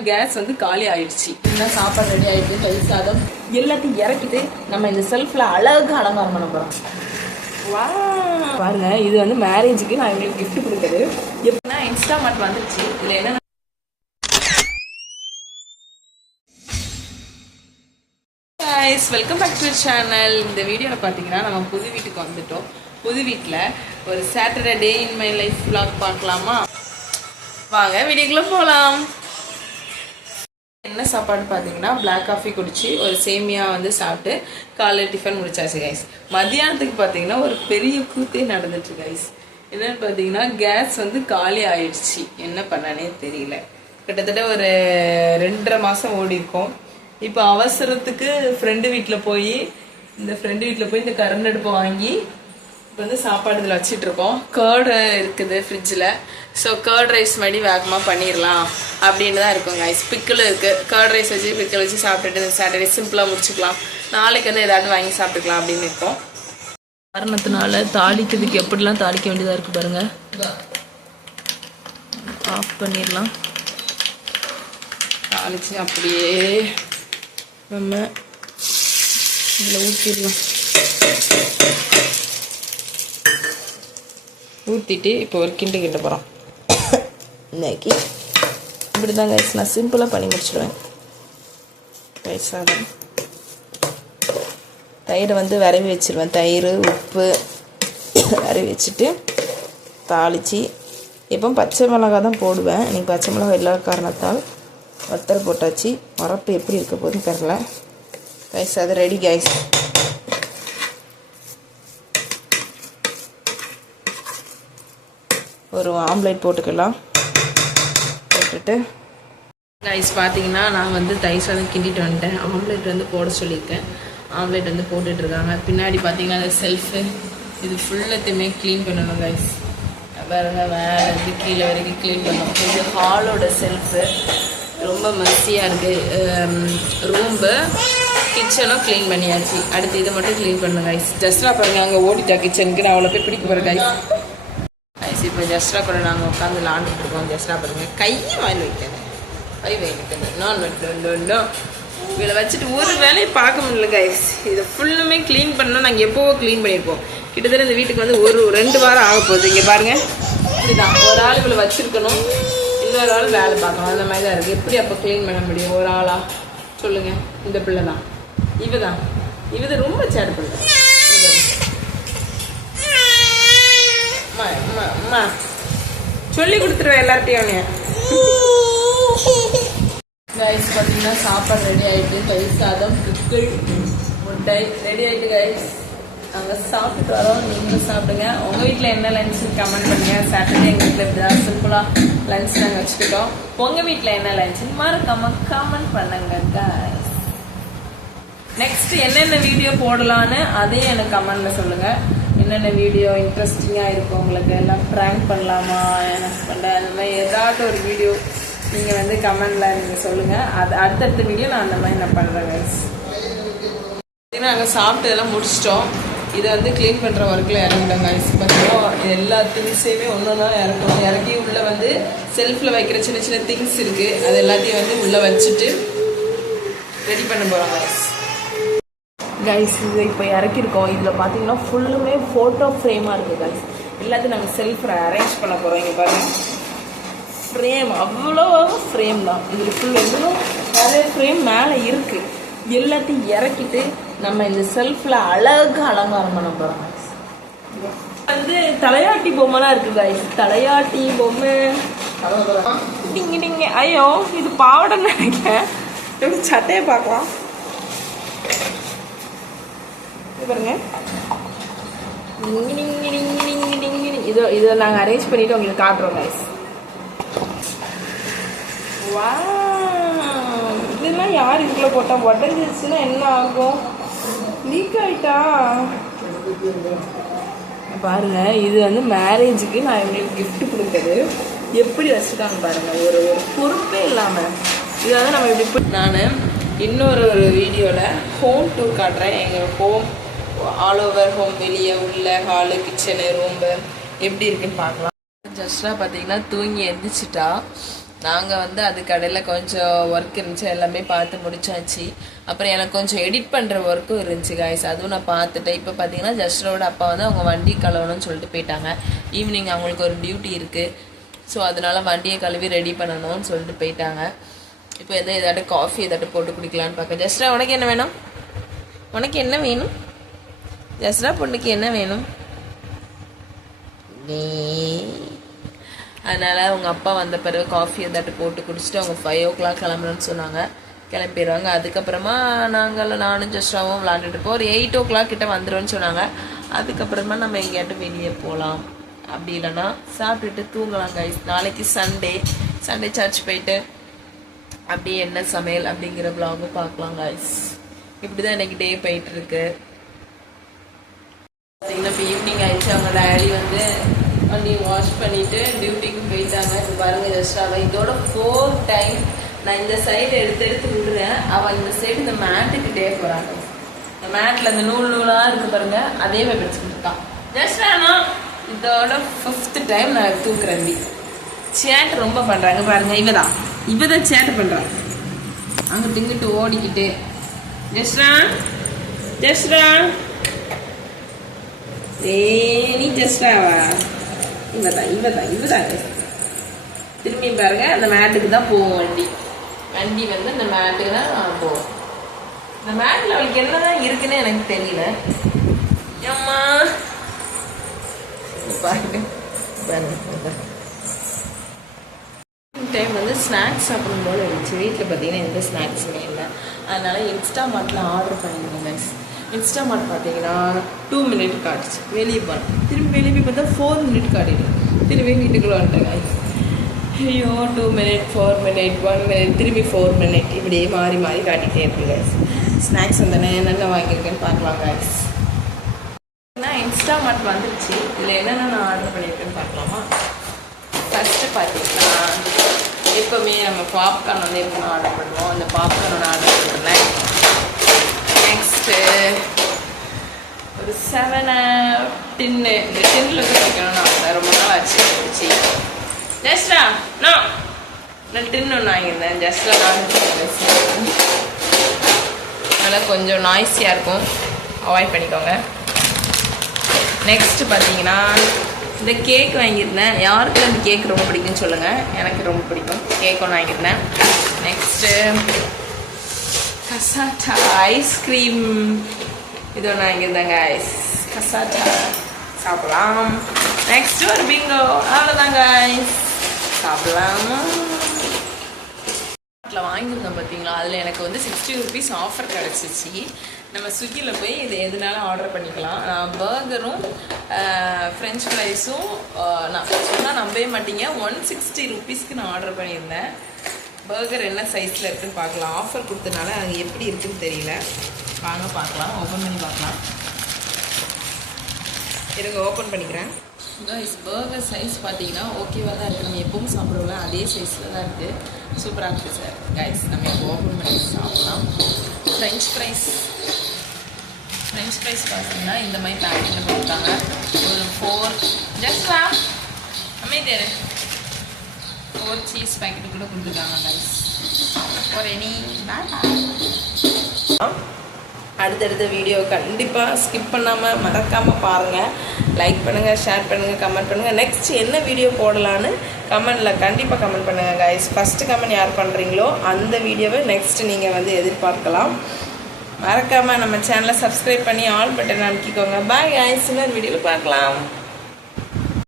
Case வந்து காலி ஆயிடுச்சு. இன்னும் சாப்பாடு ரெடி ஆயிடுச்சு. தயிர் சாதம் எல்லாத்தையும் இறக்கிட்டு நம்ம இந்த செல்ஃப்ல அழகு அலங்காரம் பண்ண போறோம். பாருங்க, இது வந்து மேரேஜுக்கு நான் இவங்களுக்கு கிஃப்ட் கொடுக்குறது. எப்படின்னா இன்ஸ்டாமார்ட் வந்துருச்சு. இதுல என்ன guys, welcome back to the channel. இந்த வீடியோவில் பார்த்தீங்கன்னா நம்ம புது வீட்டுக்கு வந்துட்டோம். புது வீட்டில் ஒரு Saturday day in my life vlog பார்க்கலாமா? வாங்க வீடியோக்குள்ளே போகலாம். என்ன சாப்பாடு பார்த்தீங்கன்னா பிளாக் காஃபி குடிச்சு ஒரு சேமியா வந்து சாப்பிட்டு காலையில் டிஃபன் முடிச்சாச்சு கைஸ். மத்தியானத்துக்கு பார்த்தீங்கன்னா ஒரு பெரிய கூத்தே நடந்துச்சு கைஸ். என்னன்னு பார்த்தீங்கன்னா கேஸ் வந்து காலி ஆயிடுச்சு. என்ன பண்ணனே தெரியல. கிட்டத்தட்ட ஒரு 2.5 மாதம் ஓடி இருக்கோம். இப்போ அவசரத்துக்கு ஃப்ரெண்டு வீட்டில் போய் இந்த கரண்ட் அடுப்பை வாங்கி இப்போ வந்து சாப்பாடு இதில் வச்சிட்ருக்கோம். கேர்டு இருக்குது ஃப்ரிட்ஜில். ஸோ கேர்ட் ரைஸ் மாதிரி வேகமாக பண்ணிடலாம் அப்படின்னு தான் இருக்கும் கைஸ். பிக்கிள் இருக்குது. கேர்ட் ரைஸ் வச்சு பிக்கிள் வச்சு சாப்பிட்டுட்டு இந்த சாட்டர்டே சிம்பிளாக முடிச்சுக்கலாம். நாளைக்கு வந்து ஏதாவது வாங்கி சாப்பிட்டுக்கலாம் அப்படின்னு இருக்கோம். காரணத்தினால தாளிக்கிறதுக்கு எப்படிலாம் தாளிக்க வேண்டியதாக இருக்குது பாருங்கள். ஆஃப் பண்ணிடலாம். தாளித்து அப்படியே நம்ம இதில் ஊற்றிடலாம். ஊற்றிட்டு இப்போ ஒரு கிண்டு கிண்ட போகிறோம். இன்னைக்கு இப்படி தான் கைஸ், நான் சிம்பிளாக பண்ணி முடிச்சிடுவேன். தயிர் சாதம், தயிரை வந்து விரவி வச்சிடுவேன். தயிர் உப்பு விரவி வச்சுட்டு தாளித்து எப்போ பச்சை மிளகாய் தான் போடுவேன். இன்றைக்கி பச்சை மிளகாய் இல்லாத காரணத்தால் வத்தல் போட்டாச்சு. உரப்பு எப்படி இருக்க போதுன்னு தெரில கைஸ். அது ரெடி கைஸ். ஒரு ஆம்லேட் போட்டுக்கலாம். போட்டுட்டு கைஸ் பார்த்தீங்கன்னா நான் வந்து தயிர் சாதம் கிண்டிட்டு வந்துட்டேன். ஆம்லேட் வந்து போட சொல்லியிருக்கேன். ஆம்லேட் வந்து போட்டுட்ருக்காங்க. பின்னாடி பார்த்தீங்கன்னா அந்த செல்ஃபு இது ஃபுல்லத்தையுமே க்ளீன் பண்ணணும் கைஸ். பாருங்க, மேலே இருந்து கீழே வரைக்கும் க்ளீன் பண்ணணும். இது ஹாலோட செல்ஃபு ரொம்ப மெஸ்ஸியாக இருக்குது. ரூம்பு கிச்சனும் க்ளீன் பண்ணியாச்சு. அடுத்து இதை மட்டும் க்ளீன் பண்ணணும் கைஸ். ஜஸ்ட்ரா பாருங்கள் அங்கே ஓடிட்டா கிச்சனுக்கு. நான் அவ்வளோ போய் பிடிக்க போகிறேன் கைஸ். கைஸ் இப்போ ஜஸ்ட்ரா கூட நாங்கள் உட்காந்து விளாண்டுட்டு இருக்கோம். ஜஸ்ட்ரா பாருங்கள், கையை வாயில் வைக்கிறது. கை வைக்கிறது நான் இதில் வச்சுட்டு ஒரு வேலையை பார்க்க முடியல கைஸ். இதை ஃபுல்லுமே க்ளீன் பண்ணால் நாங்கள் எப்போவோ க்ளீன் பண்ணியிருப்போம். கிட்டத்தட்ட இந்த வீட்டுக்கு வந்து ஒரு 2 வாரம் ஆக போகுது. இங்கே பாருங்கள், இதுதான் ஒரு ஆள் இவ்வளோ வச்சுருக்கணும், இன்னொரு ஆள் வேலை பார்க்கணும். அந்த மாதிரி தான் இருக்குது. எப்படி அப்போ க்ளீன் பண்ண முடியும் ஒரு ஆளா சொல்லுங்கள்? இந்த பிள்ளை தான், இவ ரொம்ப சேட் பிள்ளை. சொல்லி கொடுத்துருவேன் எல்லார்ட்டையும். கைஸ் பார்த்தீங்கன்னா சாப்பாடு ரெடி ஆகிட்டு. தயிர் சாதம், பிக்கிள், முட்டை ரெடி ஆகிட்டு கைஸ். நாங்கள் சாப்பிட்டுட்டு வரோம். நீங்களும் சாப்பிடுங்க. உங்கள் வீட்டில் என்ன லஞ்ச் கமெண்ட் பண்ணுங்கள். சாட்டர்டே எங்கள் வீட்டில் இப்படி தான் சிம்பிளாக லஞ்ச் நாங்கள் வச்சுக்கிட்டோம். உங்கள் வீட்டில் என்ன லஞ்சுன்னு மறக்காம கமெண்ட் பண்ணுங்க கைஸ். நெக்ஸ்ட் என்னென்ன வீடியோ போடலான்னு அதையும் எனக்கு கமெண்டில் சொல்லுங்கள். என்னென்ன வீடியோ இன்ட்ரெஸ்டிங்காக இருக்கும் உங்களுக்கு. எல்லாம் ப்ராங்க் பண்ணலாமா என் ஹஸ்பண்டை, அந்த மாதிரி ஏதாவது ஒரு வீடியோ நீங்கள் வந்து கமெண்டில் நீங்கள் சொல்லுங்கள். அது அடுத்தடுத்த வீடியோ நான் அந்த மாதிரி நான் பண்ணுறேன் கைஸ். நாங்கள் சாப்பிட்டு இதெல்லாம் முடிச்சிட்டோம். இதை வந்து க்ளீன் பண்ணுற ஒர்க்கில் இறங்கிட்டோம் கைஸ். பார்த்தோம் எல்லா திங்ஸையுமே ஒன்றா இறக்கணும். இறக்கி உள்ளே வந்து செல்ஃபில் வைக்கிற சின்ன சின்ன திங்ஸ் இருக்குது. அது எல்லாத்தையும் வந்து உள்ளே வச்சுட்டு ரெடி பண்ண போகிறோம் கைஸ். கைஸ் இதை இப்போ இறக்கியிருக்கோம். இதில் பார்த்தீங்கன்னா ஃபுல்லுமே ஃபோட்டோ ஃப்ரேமாக இருக்குது கைஸ். எல்லாத்தையும் நாங்கள் செல்ஃபில் அரேஞ்ச் பண்ண போகிறோம். இங்கே பாருங்கள், ஃப்ரேம் அவ்வளோ ஃப்ரேம் தான். இதில் ஃபுல் இன்னும் நிறைய ஃப்ரேம் மேலே இருக்குது. எல்லாத்தையும் இறக்கிட்டு நம்ம இந்த செல்ஃபில் அழகு அலங்காரம் பண்ண போகிறோம் கைஸ். வந்து தலையாட்டி பொம்மைலாம் இருக்குது கைஸ். தலையாட்டி பொம்மை டிங்க டிங்க. ஐயோ இது பாவடைன்னு நினைக்கிறேன். எப்படி சட்டையை பார்க்கலாம் பாருங்க. இதை நாங்கள் அரேஞ்ச் பண்ணிவிட்டு உங்களுக்கு காட்டுறோம் கைஸ். வா, இதெல்லாம் யார் இதுக்குள்ளே போட்டால் உடஞ்சிருச்சுன்னா என்ன ஆகும்? லீக் ஆகிட்டா பாருங்க. இது வந்து மேரேஜுக்கு நான் இவங்களுக்கு கிஃப்ட் கொடுக்குறது. எப்படி வச்சுருக்காங்க பாருங்கள், ஒரு பொறுப்பே இல்லாமல். இதை வந்து நம்ம இப்படி நான் இன்னொரு வீடியோவில் ஹோம் டூர் காட்டுறேன். எங்கள் ஹோம் ஆல் ஓவர் ஹோம், வெளியே உள்ள ஹாலு, கிச்சனு, ரூம்பு எப்படி இருக்குன்னு பார்க்கலாம். ஜஸ்ட்ரா பார்த்தீங்கன்னா தூங்கி எழுந்திரிச்சிட்டா. நாங்கள் வந்து அது கடையில் கொஞ்சம் ஒர்க் இருந்துச்சு, எல்லாமே பார்த்து முடிச்சாச்சு. அப்புறம் எனக்கு கொஞ்சம் எடிட் பண்ணுற ஒர்க்கும் இருந்துச்சு காய்ஸ், அதுவும் நான் பார்த்துட்டேன். இப்போ பார்த்தீங்கன்னா ஜஸ்ரோட அப்பா வந்து அவங்க வண்டி கழுவணும்னு சொல்லிட்டு போயிட்டாங்க. ஈவினிங் அவங்களுக்கு ஒரு டியூட்டி இருக்குது. ஸோ அதனால வண்டியை கழுவி ரெடி பண்ணணும்னு சொல்லிட்டு போயிட்டாங்க. இப்போ ஏதாட்டும் காஃபி ஏதாட்டும் போட்டு குடிக்கலான்னு பார்க்க. ஜஸ்ரா உனக்கு என்ன வேணும்? உனக்கு என்ன வேணும்? ஜஸ்ரா பொண்ணுக்கு என்ன வேணும்? அதனால் அவங்க அப்பா வந்த பிறகு காஃபி ஏதாட்டும் போட்டு குடிச்சிட்டு அவங்க 5 o'clock கிளம்புறேன்னு சொன்னாங்க. கிளம்பிடுவாங்க. அதுக்கப்புறமா நானும் ஜஸ்ராவும் விளாண்டுட்டு இருப்போம். ஒரு 8 o'clock கிட்ட வந்துடுவேன்னு சொன்னாங்க. அதுக்கப்புறமா நம்ம எங்கேயாட்டும் வெளியே போகலாம், அப்படி இல்லைன்னா சாப்பிட்டுட்டு தூங்கலாம் கைஸ். நாளைக்கு சண்டே சர்ச் போயிட்டு அப்படியே என்ன சமையல் அப்படிங்கிற vlog-உம் பார்க்கலாம் கைஸ். இப்படி தான் எனக்கு டே போயிட்டுருக்கு. பார்த்தீங்கன்னா இப்போ ஈவினிங் ஆயிடுச்சு. அவங்க டேடி வந்து வண்டி வாஷ் பண்ணிவிட்டு டியூட்டிக்கு போயிட்டாங்க. இப்போ பாருங்கள் ஜஸ்டாவை இதோட 4th டைம் நான் இந்த சைடு எடுத்து விடுறேன். அவள் இந்த சைடு இந்த மேட்டுக்கிட்டே போகிறாங்க. இந்த மேட்டில் இந்த நூலாக இருக்குது பாருங்கள், அதே போய் பிடிச்சிக்கிட்டு இருக்கான். ஜஸ்டானா இதோட 5th டைம் நான் தூக்குறேன். சேட்டு ரொம்ப பண்ணுறாங்க பாருங்கள். இவ தான் சேட்டை பண்ணுறான். அங்கிட்டு இங்கிட்டு ஓடிக்கிட்டு. ஜஸ்ரா நீ ஜஸ்டாவா? இவதான் திரும்பி பாருங்க. அந்த மேட்டுக்கு தான் போவோம் வண்டி வந்து அந்த மேட்டுக்கு தான் போவோம். இந்த மேட்டில் அவளுக்கு என்னதான் இருக்குன்னு எனக்கு தெரியல. அம்மா பாருங்க டைம் வந்து ஸ்நாக்ஸ் சாப்பிடும் போல இருந்துச்சு. வீட்டில் பார்த்தீங்கன்னா எந்த ஸ்நாக்ஸுமே இல்லை. அதனால இன்ஸ்டாமார்ட்டில் ஆர்டர் பண்ணியிருந்தேன் கைஸ். இன்ஸ்டாமார்ட் பார்த்தீங்கன்னா 2 minute காட்டுச்சு. வெளியே போனேன், திரும்பி வெளியே போய் பார்த்தா 4 minute காட்டிட்டு திரும்பி வீட்டுக்குள்ளே வந்துட்டேன் கைஸ். ஐயோ 2 minute 4 minute 1 minute திரும்பி 4 minute இப்படியே மாறி காட்டிகிட்டே இருக்கு கைஸ். ஸ்நாக்ஸ் வந்து என்னென்ன வாங்கியிருக்கேன்னு பார்க்கலாம் கைஸ். இன்ஸ்டாமார்ட் வந்துருச்சு. இதில் என்னென்ன நான் ஆர்டர் பண்ணியிருக்கேன்னு பார்க்கலாமா? ஃபஸ்ட்டு பார்த்தீங்கன்னா எப்போவுமே நம்ம பாப்கார்ன் வந்து எப்போ ஆர்டர் பண்ணுவோம், அந்த பாப்கார்ன் ஒன்று ஆர்டர் பண்ணிருந்தேன். நெக்ஸ்ட்டு ஒரு 7 டின்னு, இந்த டின்னில் வைக்கணும்னு ஆசை, ரொம்ப நாள் ஆச்சு. ஜஸ்டா நான் டின்னு ஒன்று வாங்கியிருந்தேன். ஜஸ்டா அதனால் கொஞ்சம் நாய்ஸியாக இருக்கும், அவாய்ட் பண்ணிக்கோங்க. நெக்ஸ்ட்டு பார்த்தீங்கன்னா இந்த கேக் வாங்கியிருந்தேன். யாருக்கு அந்த கேக் ரொம்ப பிடிக்குன்னு சொல்லுங்கள், எனக்கு ரொம்ப பிடிக்கும். கேக் ஒன்று வாங்கியிருந்தேன். நெக்ஸ்ட்டு கசாட்டா ஐஸ்கிரீம் இது ஒன்று வாங்கியிருந்தேங்க. கசாட்டா சாப்பிடலாம். நெக்ஸ்ட்டு ஒரு பிங்கோ, அவ்வளோதாங்க சாப்பிடலாமா. வாங்கியிருந்தோம் பார்த்தீங்களா, அதில் எனக்கு வந்து 60 rupees ஆஃபர் கிடச்சிச்சு. நம்ம ஸ்விக்கியில் போய் இது எதுனாலும் ஆர்டர் பண்ணிக்கலாம். நான் பர்கரும் ஃப்ரெஞ்ச் ஃப்ரைஸும் நான் சொன்னால் நம்பவே மாட்டீங்க, 160 rupeesக்கு நான் ஆர்டர் பண்ணியிருந்தேன். பர்கர் என்ன சைஸில் இருக்குதுன்னு பார்க்கலாம். ஆஃபர் கொடுத்தனால அது எப்படி இருக்குதுன்னு தெரியல. வாங்க பார்க்கலாம், ஓப்பன் பண்ணி பார்க்கலாம். இருங்க ஓப்பன் பண்ணிக்கிறேன். கைஸ் பர்கர் சைஸ் பார்த்தீங்கன்னா ஓகேவாக தான் இருக்குது. நம்ம எப்பவும் சாப்பிடுவோம் அதே சைஸில் தான் இருக்குது. சூப்பராக இருக்குது சார் கைஸ். நம்ம இப்போ ஓப்பன் பண்ணி சாப்பிடலாம். ஃப்ரெஞ்ச் ஃப்ரைஸ் பார்த்தீங்கன்னா இந்த மாதிரி பேக்கிங்கில் கொடுத்தாங்க. ஒரு 4 ஜஸ்டா அமைதியாரு 4 சீஸ் பேக்கெட்டு கூட கொடுத்துருக்காங்க கைஸ். ஒரு எனி அடுத்தடுத்த வீடியோ கண்டிப்பாக ஸ்கிப் பண்ணாமல் மறக்காமல் பாருங்கள். லைக் பண்ணுங்கள், ஷேர் பண்ணுங்கள், கமெண்ட் பண்ணுங்கள். நெக்ஸ்ட் என்ன வீடியோ போடலான்னு கமெண்டில் கண்டிப்பாக கமெண்ட் பண்ணுங்கள் கைஸ். ஃபஸ்ட்டு கமெண்ட் யார் பண்ணுறீங்களோ அந்த வீடியோவை நெக்ஸ்ட் நீங்கள் வந்து எதிர்பார்க்கலாம். மறக்காமல் நம்ம சேனலை சப்ஸ்கிரைப் பண்ணி ஆல் பட்டன் அமைக்கிக்கோங்க. பாய் கைஸ், இன்னொரு வீடியோவில் பார்க்கலாம்.